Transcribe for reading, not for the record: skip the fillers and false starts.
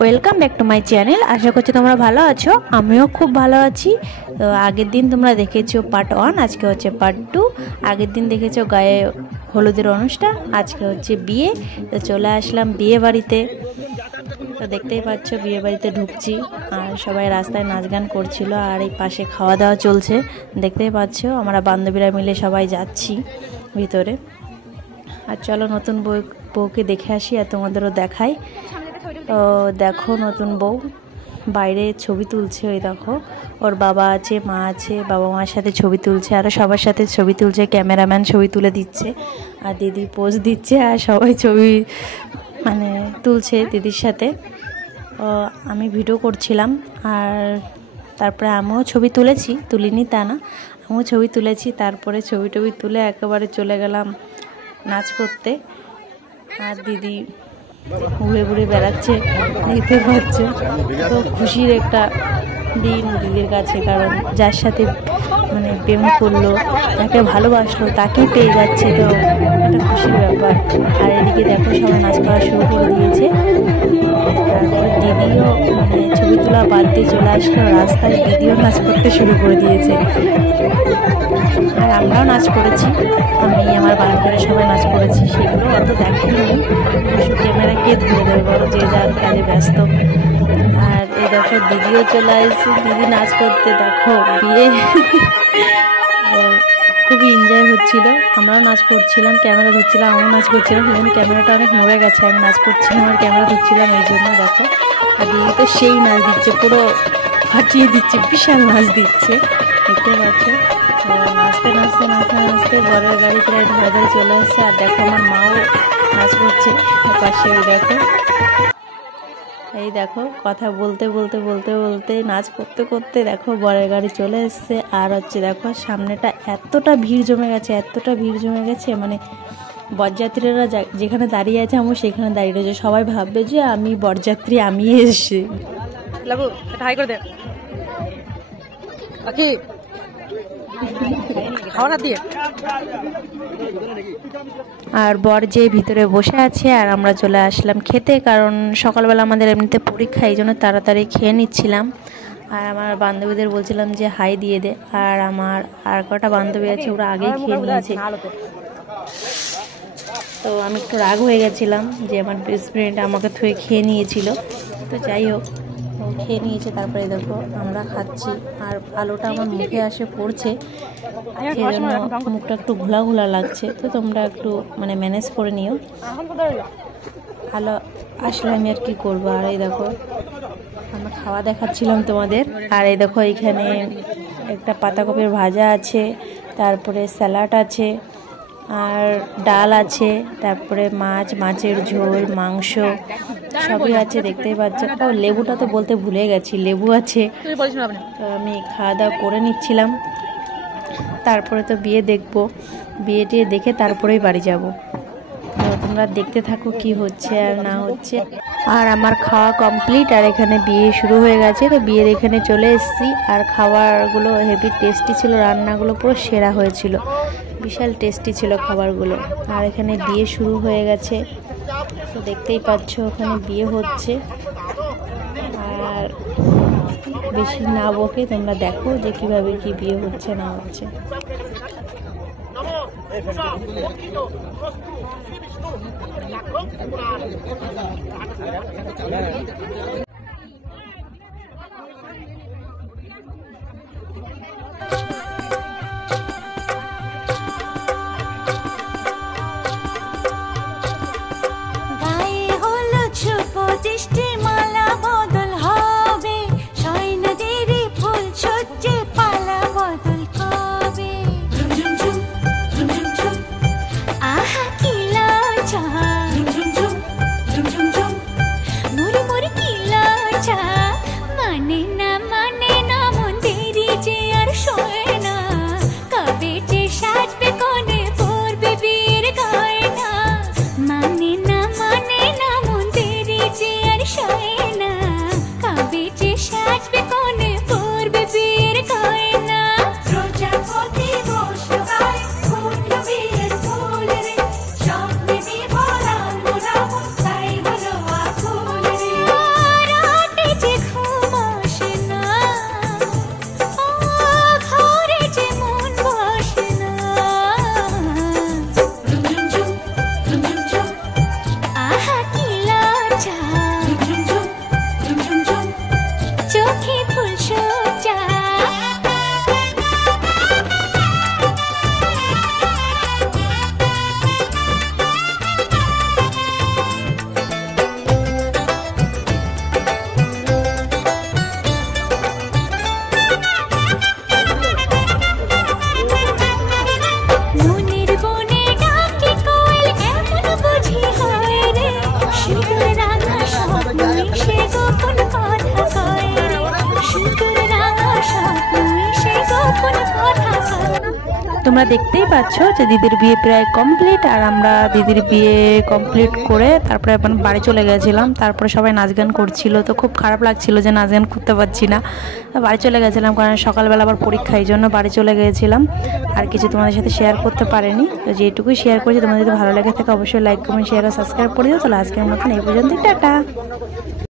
Welcome back to my channel. আশা করছি তোমরা ভালো আছো, আমিও খুব ভালো আছি। তো আগের দিন তোমরা দেখেছো পার্ট 1, আজকে হচ্ছে পার্ট 2। আগের দিন দেখেছো গায়ে হলুদের অনুষ্ঠান, আজকে হচ্ছে বিয়ে। তো চলে আসলাম বিয়ে বাড়িতে। তো দেখতেই পাচ্ছ বিয়ে বাড়িতে ঢুকছি আর সবাই রাস্তায় নাচ গান করছিল আর এই পাশে খাওয়া দাওয়া চলছে। দেখতেই পাচ্ছ আমরা বান্ধবীরা মিলে সবাই যাচ্ছি ভিতরে। আর চলো নতুন বউকে দেখে আসি আর তোমাদেরও দেখাই। তো দেখো নতুন বউ বাইরে ছবি তুলছে, ওই দেখো ওর বাবা আছে, মা আছে, বাবা মার সাথে ছবি তুলছে, আরও সবার সাথে ছবি তুলছে, ক্যামেরাম্যান ছবি তুলে দিচ্ছে আর দিদি পোজ দিচ্ছে আর সবাই ছবি তুলছে দিদির সাথে। আমি ভিডিও করছিলাম আর তারপরে আমিও ছবি তুলিনি তা না, আমিও ছবি তুলেছি। তারপরে ছবি টবি তুলে একেবারে চলে গেলাম নাচ করতে। আর দিদি ঘুরে ঘুরে বেড়াচ্ছে, দেখতে পাচ্ছ। তো খুশির একটা দিন দিদির কাছে, কারণ যার সাথে প্রেম করলো, যাকে ভালোবাসলো তাকেই পেয়ে যাচ্ছে, তো একটা খুশির ব্যাপার। আর এদিকে দেখো সবাই নাচ করা শুরু করে দিয়েছে। তারপরে দিদিও ছবি তোলা বাদ দিয়ে চলে আসলো রাস্তায়, দিদিও নাচ করতে শুরু করে দিয়েছে। আর আমরাও নাচ করেছি, আমি আমার বান্ধবীরা সবাই নাচ করেছি, সেগুলো অত দেখিনি, অবশ্য ক্যামেরা কে ধরে দেবে বলো, যে যার কাজে ব্যস্ত। আর এই দেখো দিদিও চলে আসছে, দিদি নাচ করতে। দেখো বিয়ে খুবই এনজয় হচ্ছিল, আমরাও নাচ করছিলাম, ক্যামেরা ধরছিলাম, আমিও নাচ করছিলাম। সেখানে ক্যামেরাটা অনেক নড়ে গেছে, আমি নাচ করছিলাম আর ক্যামেরা ধরছিলাম এই জন্য। দেখো আর দিদি তো সেই নাচ দিচ্ছে, পুরো ফাটিয়ে দিচ্ছে, বিশাল নাচ দিচ্ছে, দেখতে পাচ্ছ। নাচতে নাচতে নাচতে নাচতে বরের গাড়ি প্রায় ধরে ধরে চলে আসছে। আর দেখো আমার মাও নাচ করছে পাশে, এই দেখো কথা বলতে বলতে বলতে বলতে নাচ করতে করতে দেখো বরের গাড়ি চলে এসছে। আর হচ্ছে দেখো সামনেটা এতটা ভিড় জমে গেছে, এতটা ভিড় জমে গেছে, বরযাত্রীরা যেখানে দাঁড়িয়ে আছে আমি সেখানে দাঁড়িয়ে রয়েছে। সবাই ভাববে যে আমি বরযাত্রী, আমি এসছি। আর বর যে ভিতরে বসে আছে আর আমরা চলে আসলাম খেতে, কারণ সকালবেলা আমাদের এমনিতে পরীক্ষা, এই জন্য তাড়াতাড়ি খেয়ে নিচ্ছিলাম। আর আমার বান্ধবীদের বলছিলাম যে হাই দিয়ে দে, আর আমার আর কটা বান্ধবী আছে ওরা আগেই খেয়ে নিয়েছে। তো আমি একটু রাগ হয়ে গেছিলাম যে আমার বেস্ট ফ্রেন্ড আমাকে থুয়ে খেয়ে নিয়েছিল। তো যাই হোক খেয়ে নিয়েছে। তারপরে দেখো আমরা খাচ্ছি আর আলোটা আমার মুখে আসে পড়ছে, সেজন্য মুখটা একটু ঘোলা ঘোলা লাগছে। তো তোমরা একটু ম্যানেজ করে নিও, আলো আসলে আমি আর কি করবো। আর এই দেখো আমরা খাওয়া দেখাচ্ছিলাম তোমাদের। আর এই দেখো এখানে একটা পাতাকপির ভাজা আছে, তারপরে স্যালাড আছে আর ডাল আছে, তারপরে মাছের ঝোল, মাংস সবই আছে, দেখতেই পাচ্ছ। ও লেবুটা তো বলতে ভুলে গেছি, লেবু আছে। তো আমি খাওয়া দাওয়া করে নিচ্ছিলাম। তারপরে তো বিয়ে দেখবো, বিয়ে টিয়ে দেখে তারপরেই বাড়ি যাব। তো তোমরা দেখতে থাকো কি হচ্ছে আর না হচ্ছে। আর আমার খাওয়া কমপ্লিট আর এখানে বিয়ে শুরু হয়ে গেছে। তো বিয়ের এখানে চলে এসেছি আর খাবারগুলো হেভি টেস্টি ছিল, রান্নাগুলো পুরো সেরা হয়েছিল, বিশাল টেস্টি ছিল খাবারগুলো। আর এখানে বিয়ে শুরু হয়ে গেছে, তো দেখতেই পাচ্ছ ওখানে বিয়ে হচ্ছে। আর বেশি না বকে তোমরা দেখো যে কিভাবে কি বিয়ে হচ্ছে না হচ্ছে। তোমরা দেখতেই পাচ্ছ যে দিদির বিয়ে প্রায় কমপ্লিট, আর আমরা দিদির বিয়ে কমপ্লিট করে তারপরে বাড়ি চলে গেছিলাম। তারপরে সবাই নাচ গান করছিল, তো খুব খারাপ লাগছিল যে নাচ গান করতে পারছি না। বাড়ি চলে গেছিলাম কারণ সকালবেলা আবার পরীক্ষা, এই জন্য বাড়ি চলে গিয়েছিলাম। আর কিছু তোমাদের সাথে শেয়ার করতে পারিনি, তো যেটুকুই শেয়ার করেছি তোমাদের যদি ভালো লেগে থাকে অবশ্যই লাইক কমেন্ট শেয়ার আর সাবস্ক্রাইব করে দিও। তাহলে আজকের মতন এই পর্যন্ত, টাটা।